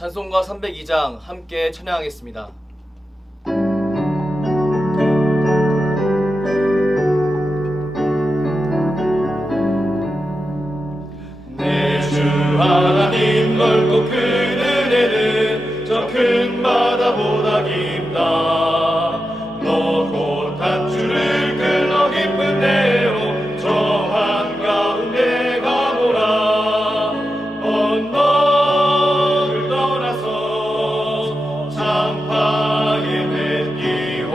찬송가 302장 함께 찬양하겠습니다. 내 주 하나님 넓고 큰 은혜는 저 큰 바다보다 깊다. 너 곧 한 줄을 끊어 깊은 대로 저 한가운데 가보라. 언덕을 떠나서 창파에 뱉기고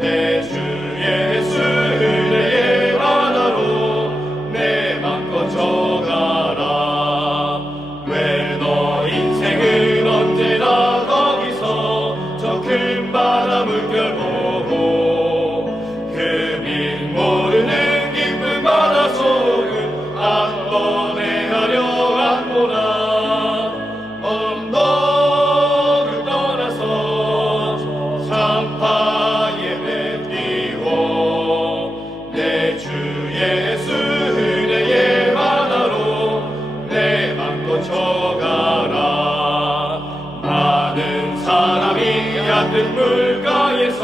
내 주 예수 은혜의 바다로 내 맘 꺼져가라. 왜 너 인생은 언제나 거기서 저 큰 바다 물결 보고 그 빛 모르는 깊은 바다 속을 한 번에 하려 안 보나. 언덕을 떠나서 창파에 뱉기고 내 주 예수 은혜의 바다로 내 맘 꺼져가라. 많은 사람이 얕은 물가에서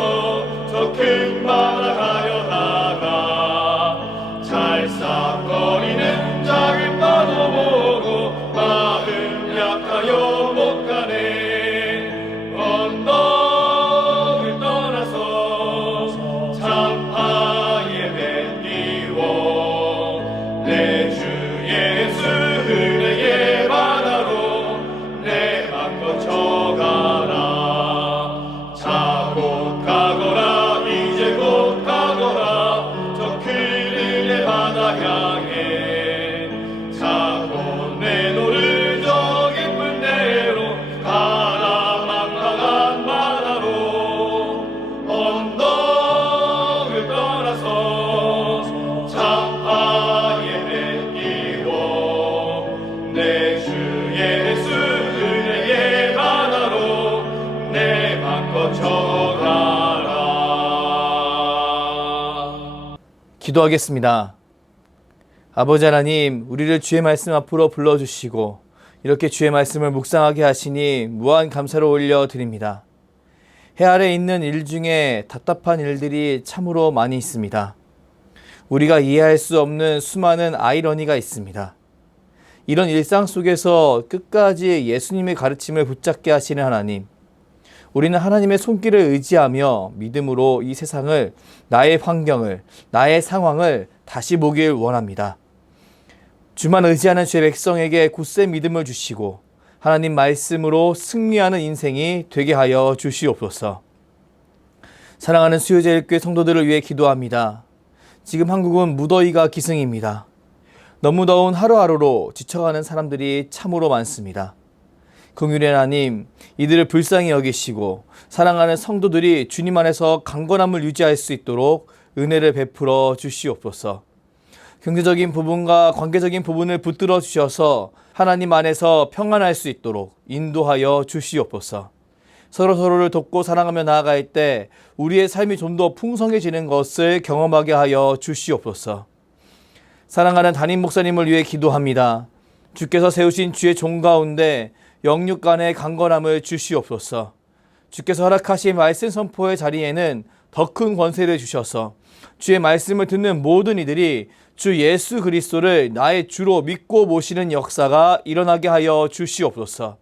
저 큰 바다 가려다가 찰싹거리는 작은 파도 보고 마음 약하여 못 가네. 언덕을 떠나서 창파에 뱉기고 내 주 예수 은혜의 바다로 내 맘 꺼져가라. 자 곧 가거라. 이제 곧 가거라. 저 큰 은혜 바다 향해. 자 곧 내 노를 저 깊은 데로 가라. 망망한 바다로 언덕을 떠나서 창파에 뱉기고 내 주 예수 은혜의 바다로 내 맘 꺼져가라. 기도하겠습니다. 아버지 하나님, 우리를 주의 말씀 앞으로 불러주시고 이렇게 주의 말씀을 묵상하게 하시니 무한 감사를 올려드립니다. 해 아래 있는 일 중에 답답한 일들이 참으로 많이 있습니다. 우리가 이해할 수 없는 수많은 아이러니가 있습니다. 이런 일상 속에서 끝까지 예수님의 가르침을 붙잡게 하시는 하나님, 우리는 하나님의 손길을 의지하며 믿음으로 이 세상을, 나의 환경을, 나의 상황을 다시 보길 원합니다. 주만 의지하는 주의 백성에게 굳세 믿음을 주시고 하나님 말씀으로 승리하는 인생이 되게 하여 주시옵소서. 사랑하는 수요제일교회 성도들을 위해 기도합니다. 지금 한국은 무더위가 기승입니다. 너무 더운 하루하루로 지쳐가는 사람들이 참으로 많습니다. 긍휼의 하나님, 이들을 불쌍히 여기시고 사랑하는 성도들이 주님 안에서 강건함을 유지할 수 있도록 은혜를 베풀어 주시옵소서. 경제적인 부분과 관계적인 부분을 붙들어 주셔서 하나님 안에서 평안할 수 있도록 인도하여 주시옵소서. 서로를 돕고 사랑하며 나아갈 때 우리의 삶이 좀 더 풍성해지는 것을 경험하게 하여 주시옵소서. 사랑하는 담임 목사님을 위해 기도합니다. 주께서 세우신 주의 종 가운데 영육 간의 강건함을 주시옵소서. 주께서 허락하신 말씀 선포의 자리에는 더 큰 권세를 주셔서 주의 말씀을 듣는 모든 이들이 주 예수 그리스도를 나의 주로 믿고 모시는 역사가 일어나게 하여 주시옵소서.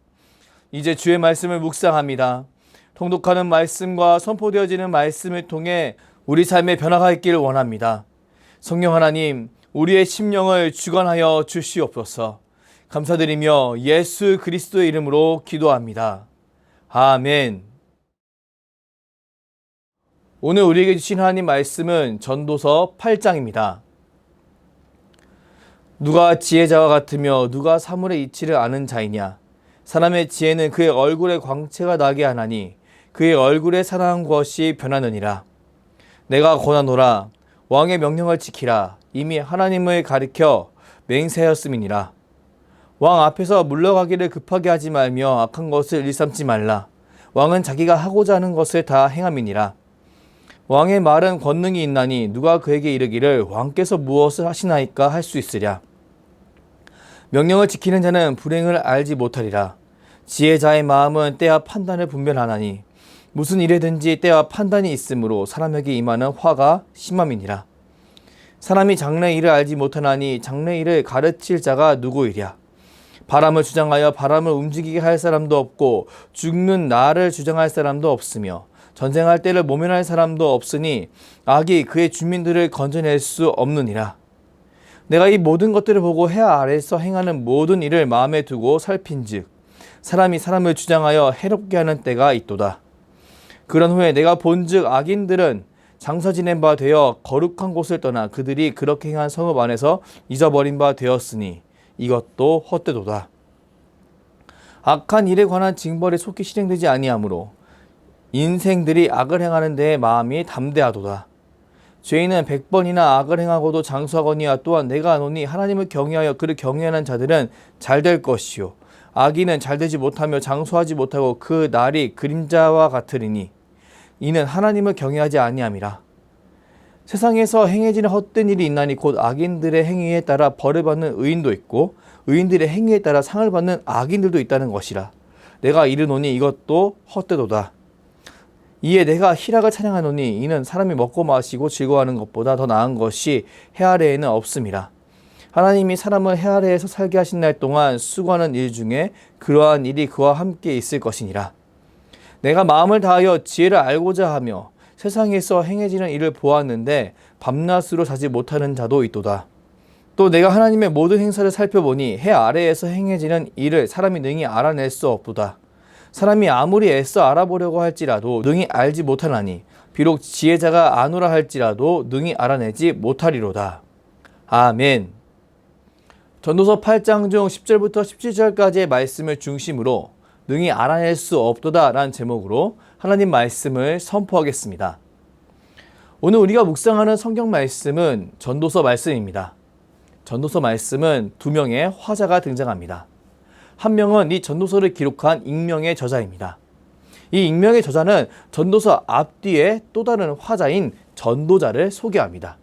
이제 주의 말씀을 묵상합니다. 통독하는 말씀과 선포되어지는 말씀을 통해 우리 삶의 변화가 있기를 원합니다. 성령 하나님, 우리의 심령을 주관하여 주시옵소서. 감사드리며 예수 그리스도의 이름으로 기도합니다. 아멘. 오늘 우리에게 주신 하나님 말씀은 전도서 8장입니다. 누가 지혜자와 같으며 누가 사물의 이치를 아는 자이냐. 사람의 지혜는 그의 얼굴에 광채가 나게 하나니 그의 얼굴에 사랑한 것이 변하느니라. 내가 권하노라. 왕의 명령을 지키라. 이미 하나님을 가리켜 맹세하였음이니라. 왕 앞에서 물러가기를 급하게 하지 말며 악한 것을 일삼지 말라. 왕은 자기가 하고자 하는 것을 다 행함이니라. 왕의 말은 권능이 있나니 누가 그에게 이르기를 왕께서 무엇을 하시나이까 할 수 있으랴. 명령을 지키는 자는 불행을 알지 못하리라. 지혜자의 마음은 때와 판단을 분별하나니 무슨 일에든지 때와 판단이 있으므로 사람에게 임하는 화가 심함이니라. 사람이 장래 일을 알지 못하나니 장래 일을 가르칠 자가 누구이랴. 바람을 주장하여 바람을 움직이게 할 사람도 없고 죽는 나를 주장할 사람도 없으며 전쟁할 때를 모면할 사람도 없으니 악이 그의 주민들을 건져낼 수 없느니라. 내가 이 모든 것들을 보고 해 아래에서 행하는 모든 일을 마음에 두고 살핀즉 사람이 사람을 주장하여 해롭게 하는 때가 있도다. 그런 후에 내가 본즉 악인들은 장사 지낸 바 되어 거룩한 곳을 떠나 그들이 그렇게 행한 성읍 안에서 잊어버린 바 되었으니 이것도 헛되도다. 악한 일에 관한 징벌이 속히 실행되지 아니하므로 인생들이 악을 행하는 데에 마음이 담대하도다. 죄인은 100번이나 악을 행하고도 장수하거니와 또한 내가 아노니 하나님을 경외하여 그를 경외하는 자들은 잘 될 것이요 악인은 잘되지 못하며 장수하지 못하고 그 날이 그림자와 같으리니 이는 하나님을 경외하지 아니함이라. 세상에서 행해지는 헛된 일이 있나니 곧 악인들의 행위에 따라 벌을 받는 의인도 있고 의인들의 행위에 따라 상을 받는 악인들도 있다는 것이라. 내가 이르노니 이것도 헛되도다. 이에 내가 희락을 찬양하노니 이는 사람이 먹고 마시고 즐거워하는 것보다 더 나은 것이 해 아래에는 없음이라. 하나님이 사람을 해 아래에서 살게 하신 날 동안 수고하는 일 중에 그러한 일이 그와 함께 있을 것이니라. 내가 마음을 다하여 지혜를 알고자 하며 세상에서 행해지는 일을 보았는데 밤낮으로 자지 못하는 자도 있도다. 또 내가 하나님의 모든 행사를 살펴보니 해 아래에서 행해지는 일을 사람이 능히 알아낼 수 없도다. 사람이 아무리 애써 알아보려고 할지라도 능히 알지 못하나니 비록 지혜자가 아노라 할지라도 능히 알아내지 못하리로다. 아멘. 전도서 8장 중 10절부터 17절까지의 말씀을 중심으로 능히 알아낼 수 없도다 라는 제목으로 하나님 말씀을 선포하겠습니다. 오늘 우리가 묵상하는 성경 말씀은 전도서 말씀입니다. 전도서 말씀은 두 명의 화자가 등장합니다. 한 명은 이 전도서를 기록한 익명의 저자입니다. 이 익명의 저자는 전도서 앞뒤에 또 다른 화자인 전도자를 소개합니다.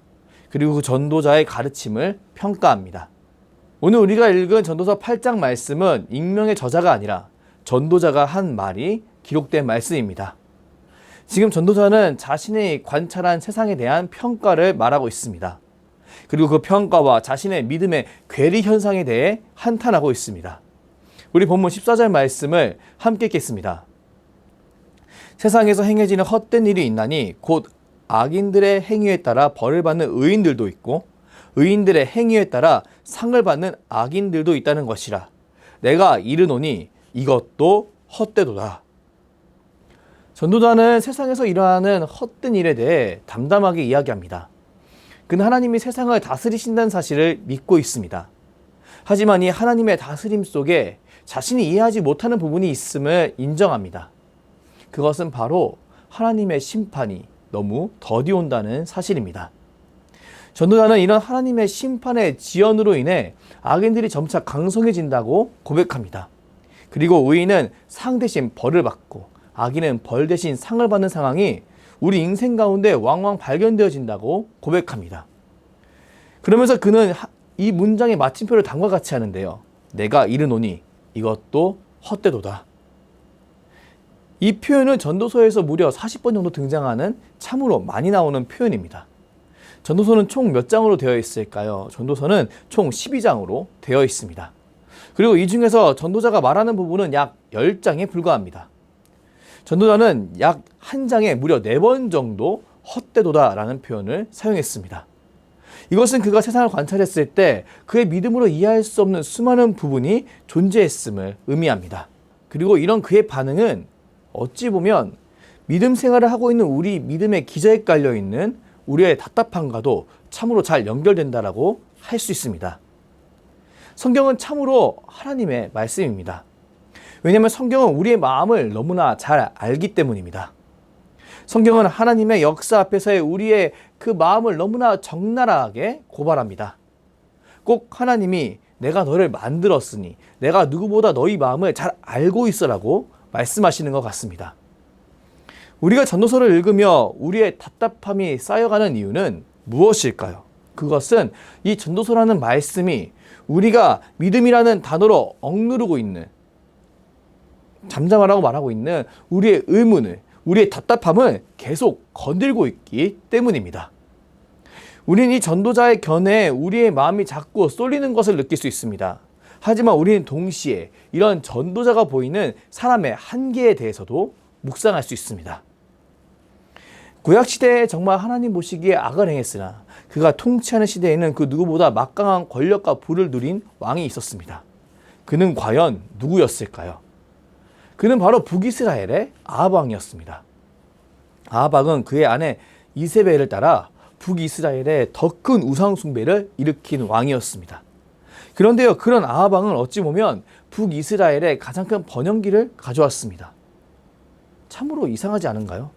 그리고 그 전도자의 가르침을 평가합니다. 오늘 우리가 읽은 전도서 8장 말씀은 익명의 저자가 아니라 전도자가 한 말이 기록된 말씀입니다. 지금 전도자는 자신이 관찰한 세상에 대한 평가를 말하고 있습니다. 그리고 그 평가와 자신의 믿음의 괴리 현상에 대해 한탄하고 있습니다. 우리 본문 14절 말씀을 함께 읽겠습니다. 세상에서 행해지는 헛된 일이 있나니 곧 악인들의 행위에 따라 벌을 받는 의인들도 있고 의인들의 행위에 따라 상을 받는 악인들도 있다는 것이라. 내가 이르노니 이것도 헛되도다. 전도자는 세상에서 일어나는 헛된 일에 대해 담담하게 이야기합니다. 그는 하나님이 세상을 다스리신다는 사실을 믿고 있습니다. 하지만 이 하나님의 다스림 속에 자신이 이해하지 못하는 부분이 있음을 인정합니다. 그것은 바로 하나님의 심판이 너무 더디 온다는 사실입니다. 전도자는 이런 하나님의 심판의 지연으로 인해 악인들이 점차 강성해진다고 고백합니다. 그리고 의인은 상 대신 벌을 받고 악인은 벌 대신 상을 받는 상황이 우리 인생 가운데 왕왕 발견되어진다고 고백합니다. 그러면서 그는 이 문장의 마침표를 다음과 같이 하는데요. 내가 이르노니 이것도 헛되도다. 이 표현은 전도서에서 무려 40번 정도 등장하는 참으로 많이 나오는 표현입니다. 전도서는 총 몇 장으로 되어 있을까요? 전도서는 총 12장으로 되어 있습니다. 그리고 이 중에서 전도자가 말하는 부분은 약 10장에 불과합니다. 전도자는 약 한 장에 무려 4번 정도 헛되도다 라는 표현을 사용했습니다. 이것은 그가 세상을 관찰했을 때 그의 믿음으로 이해할 수 없는 수많은 부분이 존재했음을 의미합니다. 그리고 이런 그의 반응은 어찌 보면 믿음 생활을 하고 있는 우리 믿음의 기저에 깔려있는 우리의 답답함과도 참으로 잘 연결된다라고 할 수 있습니다. 성경은 참으로 하나님의 말씀입니다. 왜냐하면 성경은 우리의 마음을 너무나 잘 알기 때문입니다. 성경은 하나님의 역사 앞에서의 우리의 그 마음을 너무나 적나라하게 고발합니다. 꼭 하나님이 내가 너를 만들었으니 내가 누구보다 너희 마음을 잘 알고 있어라고 말씀하시는 것 같습니다. 우리가 전도서를 읽으며 우리의 답답함이 쌓여가는 이유는 무엇일까요? 그것은 이 전도서라는 말씀이 우리가 믿음이라는 단어로 억누르고 있는 잠잠하라고 말하고 있는 우리의 의문을, 우리의 답답함을 계속 건들고 있기 때문입니다. 우리는 이 전도자의 견해에 우리의 마음이 자꾸 쏠리는 것을 느낄 수 있습니다. 하지만 우리는 동시에 이런 전도자가 보이는 사람의 한계에 대해서도 묵상할 수 있습니다. 구약시대에 정말 하나님 보시기에 악을 행했으나 그가 통치하는 시대에는 그 누구보다 막강한 권력과 부를 누린 왕이 있었습니다. 그는 과연 누구였을까요? 그는 바로 북이스라엘의 아합 왕이었습니다. 아합 왕은 그의 아내 이세벨을 따라 북이스라엘에 더 큰 우상 숭배를 일으킨 왕이었습니다. 그런데요, 그런 아합 왕은 어찌 보면 북이스라엘에 가장 큰 번영기를 가져왔습니다. 참으로 이상하지 않은가요?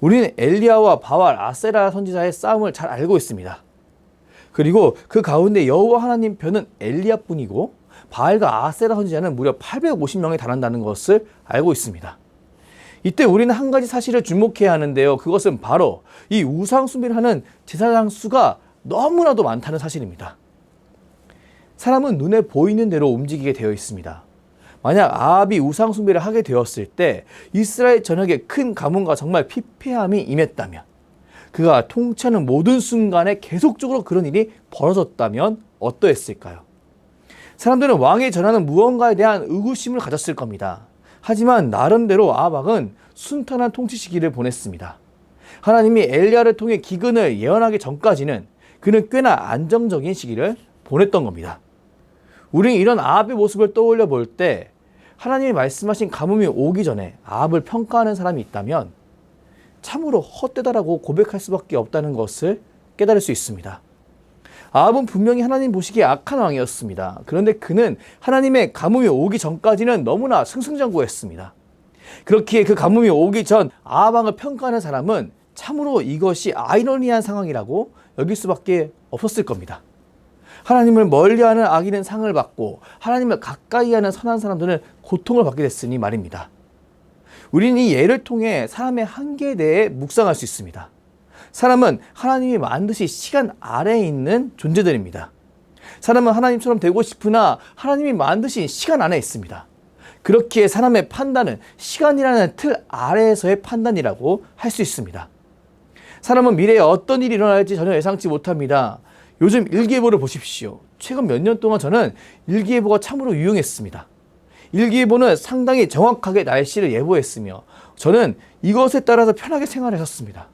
우리는 엘리야와 바알, 아세라 선지자의 싸움을 잘 알고 있습니다. 그리고 그 가운데 여호와 하나님 편은 엘리야뿐이고 바알과 아세라 선지자는 무려 850명에 달한다는 것을 알고 있습니다. 이때 우리는 한 가지 사실을 주목해야 하는데요. 그것은 바로 이 우상 숭배를 하는 제사장 수가 너무나도 많다는 사실입니다. 사람은 눈에 보이는 대로 움직이게 되어 있습니다. 만약 아합이 우상 숭배를 하게 되었을 때 이스라엘 전역에 큰 가뭄과 정말 피폐함이 임했다면, 그가 통치하는 모든 순간에 계속적으로 그런 일이 벌어졌다면 어떠했을까요? 사람들은 왕이 전하는 무언가에 대한 의구심을 가졌을 겁니다. 하지만 나름대로 아합 왕은 순탄한 통치 시기를 보냈습니다. 하나님이 엘리야를 통해 기근을 예언하기 전까지는 그는 꽤나 안정적인 시기를 보냈던 겁니다. 우리는 이런 아합의 모습을 떠올려 볼 때 하나님이 말씀하신 가뭄이 오기 전에 아합을 평가하는 사람이 있다면 참으로 헛되다라고 고백할 수밖에 없다는 것을 깨달을 수 있습니다. 아합은 분명히 하나님 보시기에 악한 왕이었습니다. 그런데 그는 하나님의 가뭄이 오기 전까지는 너무나 승승장구했습니다. 그렇기에 그 가뭄이 오기 전 아합 왕을 평가하는 사람은 참으로 이것이 아이러니한 상황이라고 여길 수밖에 없었을 겁니다. 하나님을 멀리하는 악인은 상을 받고 하나님을 가까이하는 선한 사람들은 고통을 받게 됐으니 말입니다. 우리는 이 예를 통해 사람의 한계에 대해 묵상할 수 있습니다. 사람은 하나님이 만드신 시간 아래에 있는 존재들입니다. 사람은 하나님처럼 되고 싶으나 하나님이 만드신 시간 안에 있습니다. 그렇기에 사람의 판단은 시간이라는 틀 아래에서의 판단이라고 할 수 있습니다. 사람은 미래에 어떤 일이 일어날지 전혀 예상치 못합니다. 요즘 일기예보를 보십시오. 최근 몇 년 동안 저는 일기예보가 참으로 유용했습니다. 일기예보는 상당히 정확하게 날씨를 예보했으며 저는 이것에 따라서 편하게 생활했었습니다.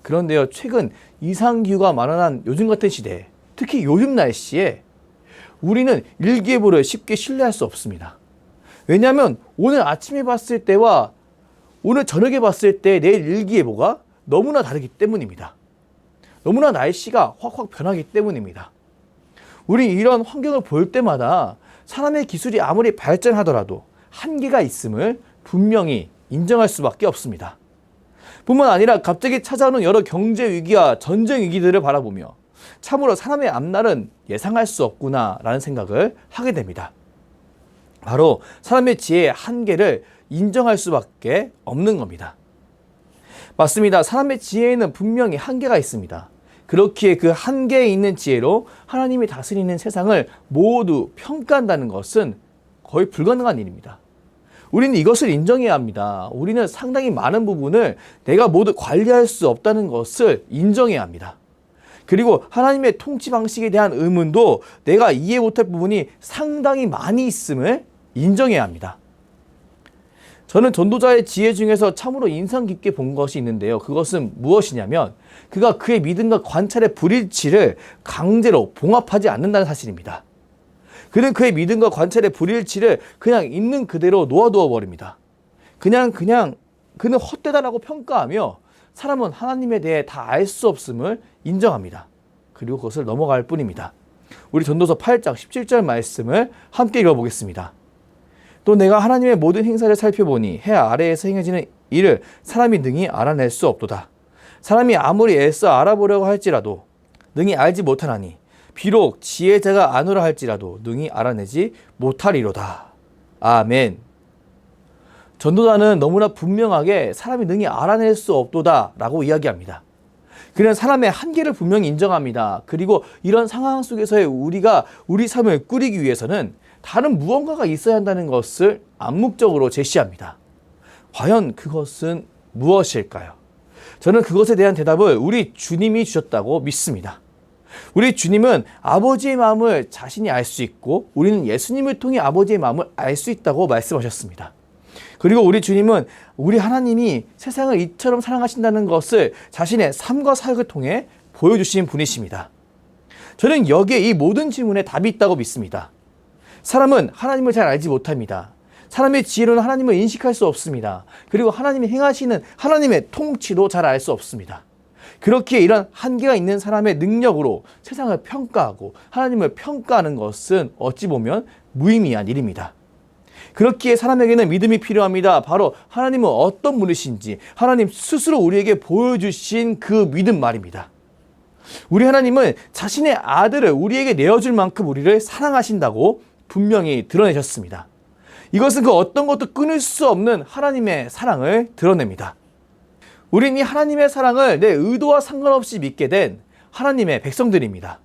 그런데요, 최근 이상기후가 만연한 요즘 같은 시대에, 특히 요즘 날씨에 우리는 일기예보를 쉽게 신뢰할 수 없습니다. 왜냐하면 오늘 아침에 봤을 때와 오늘 저녁에 봤을 때 내일 일기예보가 너무나 다르기 때문입니다. 너무나 날씨가 확확 변하기 때문입니다. 우리 이런 환경을 볼 때마다 사람의 기술이 아무리 발전하더라도 한계가 있음을 분명히 인정할 수밖에 없습니다. 뿐만 아니라 갑자기 찾아오는 여러 경제 위기와 전쟁 위기들을 바라보며 참으로 사람의 앞날은 예상할 수 없구나라는 생각을 하게 됩니다. 바로 사람의 지혜의 한계를 인정할 수밖에 없는 겁니다. 맞습니다. 사람의 지혜에는 분명히 한계가 있습니다. 그렇기에 그 한계에 있는 지혜로 하나님이 다스리는 세상을 모두 평가한다는 것은 거의 불가능한 일입니다. 우리는 이것을 인정해야 합니다. 우리는 상당히 많은 부분을 내가 모두 관리할 수 없다는 것을 인정해야 합니다. 그리고 하나님의 통치 방식에 대한 의문도 내가 이해 못할 부분이 상당히 많이 있음을 인정해야 합니다. 저는 전도자의 지혜 중에서 참으로 인상 깊게 본 것이 있는데요. 그것은 무엇이냐면 그가 그의 믿음과 관찰의 불일치를 강제로 봉합하지 않는다는 사실입니다. 그는 그의 믿음과 관찰의 불일치를 그냥 있는 그대로 놓아두어 버립니다. 그는 헛되다라고 평가하며 사람은 하나님에 대해 다 알 수 없음을 인정합니다. 그리고 그것을 넘어갈 뿐입니다. 우리 전도서 8장 17절 말씀을 함께 읽어보겠습니다. 또 내가 하나님의 모든 행사를 살펴보니 해 아래에서 행해지는 일을 사람이 능히 알아낼 수 없도다. 사람이 아무리 애써 알아보려고 할지라도 능히 알지 못하나니 비록 지혜자가 아노라 할지라도 능히 알아내지 못하리로다. 아멘. 전도자는 너무나 분명하게 사람이 능히 알아낼 수 없도다 라고 이야기합니다. 그는 사람의 한계를 분명히 인정합니다. 그리고 이런 상황 속에서의 우리가 우리 삶을 꾸리기 위해서는 다른 무언가가 있어야 한다는 것을 암묵적으로 제시합니다. 과연 그것은 무엇일까요? 저는 그것에 대한 대답을 우리 주님이 주셨다고 믿습니다. 우리 주님은 아버지의 마음을 자신이 알 수 있고 우리는 예수님을 통해 아버지의 마음을 알 수 있다고 말씀하셨습니다. 그리고 우리 주님은 우리 하나님이 세상을 이처럼 사랑하신다는 것을 자신의 삶과 사역을 통해 보여주신 분이십니다. 저는 여기에 이 모든 질문에 답이 있다고 믿습니다. 사람은 하나님을 잘 알지 못합니다. 사람의 지혜로는 하나님을 인식할 수 없습니다. 그리고 하나님이 행하시는 하나님의 통치도 잘 알 수 없습니다. 그렇기에 이런 한계가 있는 사람의 능력으로 세상을 평가하고 하나님을 평가하는 것은 어찌 보면 무의미한 일입니다. 그렇기에 사람에게는 믿음이 필요합니다. 바로 하나님은 어떤 분이신지 하나님 스스로 우리에게 보여주신 그 믿음 말입니다. 우리 하나님은 자신의 아들을 우리에게 내어줄 만큼 우리를 사랑하신다고 분명히 드러내셨습니다. 이것은 그 어떤 것도 끊을 수 없는 하나님의 사랑을 드러냅니다. 우리는 이 하나님의 사랑을 내 의도와 상관없이 믿게 된 하나님의 백성들입니다.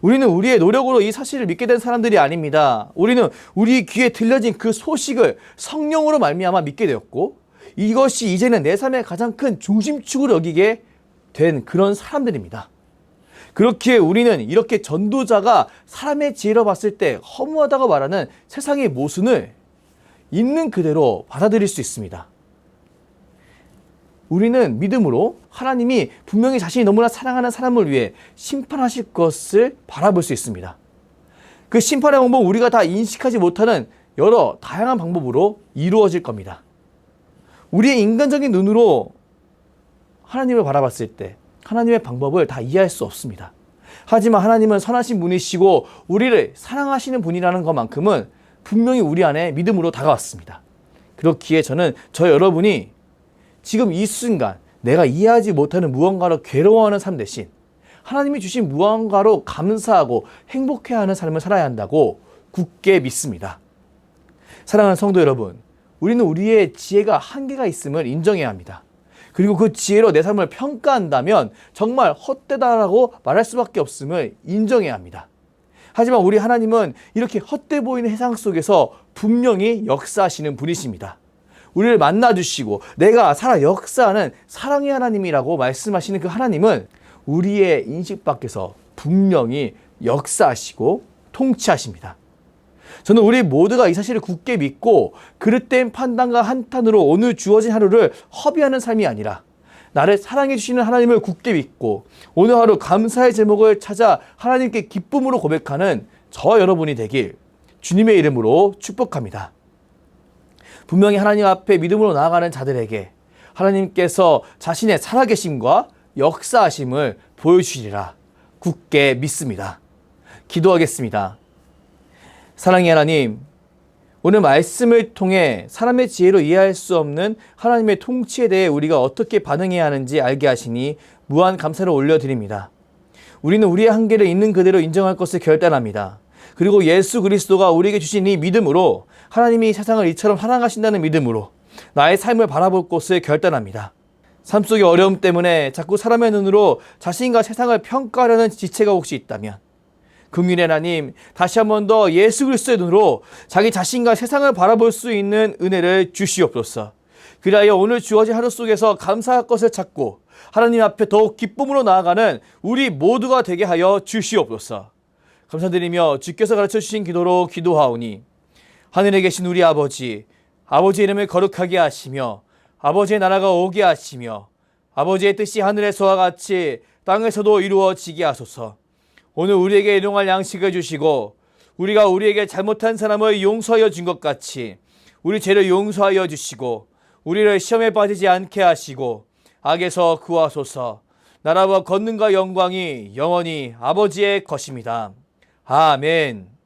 우리는 우리의 노력으로 이 사실을 믿게 된 사람들이 아닙니다. 우리는 우리 귀에 들려진 그 소식을 성령으로 말미암아 믿게 되었고 이것이 이제는 내 삶의 가장 큰 중심축으로 여기게 된 그런 사람들입니다. 그렇기에 우리는 이렇게 전도자가 사람의 지혜로 봤을 때 허무하다고 말하는 세상의 모순을 있는 그대로 받아들일 수 있습니다. 우리는 믿음으로 하나님이 분명히 자신이 너무나 사랑하는 사람을 위해 심판하실 것을 바라볼 수 있습니다. 그 심판의 방법은 우리가 다 인식하지 못하는 여러 다양한 방법으로 이루어질 겁니다. 우리의 인간적인 눈으로 하나님을 바라봤을 때 하나님의 방법을 다 이해할 수 없습니다. 하지만 하나님은 선하신 분이시고 우리를 사랑하시는 분이라는 것만큼은 분명히 우리 안에 믿음으로 다가왔습니다. 그렇기에 저는 저 여러분이 지금 이 순간 내가 이해하지 못하는 무언가로 괴로워하는 삶 대신 하나님이 주신 무언가로 감사하고 행복해하는 삶을 살아야 한다고 굳게 믿습니다. 사랑하는 성도 여러분, 우리는 우리의 지혜가 한계가 있음을 인정해야 합니다. 그리고 그 지혜로 내 삶을 평가한다면 정말 헛되다라고 말할 수밖에 없음을 인정해야 합니다. 하지만 우리 하나님은 이렇게 헛돼 보이는 세상 속에서 분명히 역사하시는 분이십니다. 우리를 만나주시고 내가 살아 역사하는 사랑의 하나님이라고 말씀하시는 그 하나님은 우리의 인식 밖에서 분명히 역사하시고 통치하십니다. 저는 우리 모두가 이 사실을 굳게 믿고 그릇된 판단과 한탄으로 오늘 주어진 하루를 허비하는 삶이 아니라 나를 사랑해 주시는 하나님을 굳게 믿고 오늘 하루 감사의 제목을 찾아 하나님께 기쁨으로 고백하는 저 여러분이 되길 주님의 이름으로 축복합니다. 분명히 하나님 앞에 믿음으로 나아가는 자들에게 하나님께서 자신의 살아계심과 역사하심을 보여주시리라 굳게 믿습니다. 기도하겠습니다. 사랑의 하나님, 오늘 말씀을 통해 사람의 지혜로 이해할 수 없는 하나님의 통치에 대해 우리가 어떻게 반응해야 하는지 알게 하시니 무한 감사를 올려드립니다. 우리는 우리의 한계를 있는 그대로 인정할 것을 결단합니다. 그리고 예수 그리스도가 우리에게 주신 이 믿음으로 하나님이 세상을 이처럼 사랑하신다는 믿음으로 나의 삶을 바라볼 것을 결단합니다. 삶 속의 어려움 때문에 자꾸 사람의 눈으로 자신과 세상을 평가하려는 지체가 혹시 있다면 긍휼의 하나님, 다시 한 번 더 예수 그리스도의 눈으로 자기 자신과 세상을 바라볼 수 있는 은혜를 주시옵소서. 그리하여 오늘 주어진 하루 속에서 감사할 것을 찾고 하나님 앞에 더욱 기쁨으로 나아가는 우리 모두가 되게 하여 주시옵소서. 감사드리며 주께서 가르쳐 주신 기도로 기도하오니 하늘에 계신 우리 아버지, 아버지의 이름을 거룩하게 하시며 아버지의 나라가 오게 하시며 아버지의 뜻이 하늘에서와 같이 땅에서도 이루어지게 하소서. 오늘 우리에게 일용할 양식을 주시고 우리가 우리에게 잘못한 사람을 용서하여 준 것 같이 우리 죄를 용서하여 주시고 우리를 시험에 빠지지 않게 하시고 악에서 구하소서. 나라와 권능과 영광이 영원히 아버지의 것입니다. 아멘.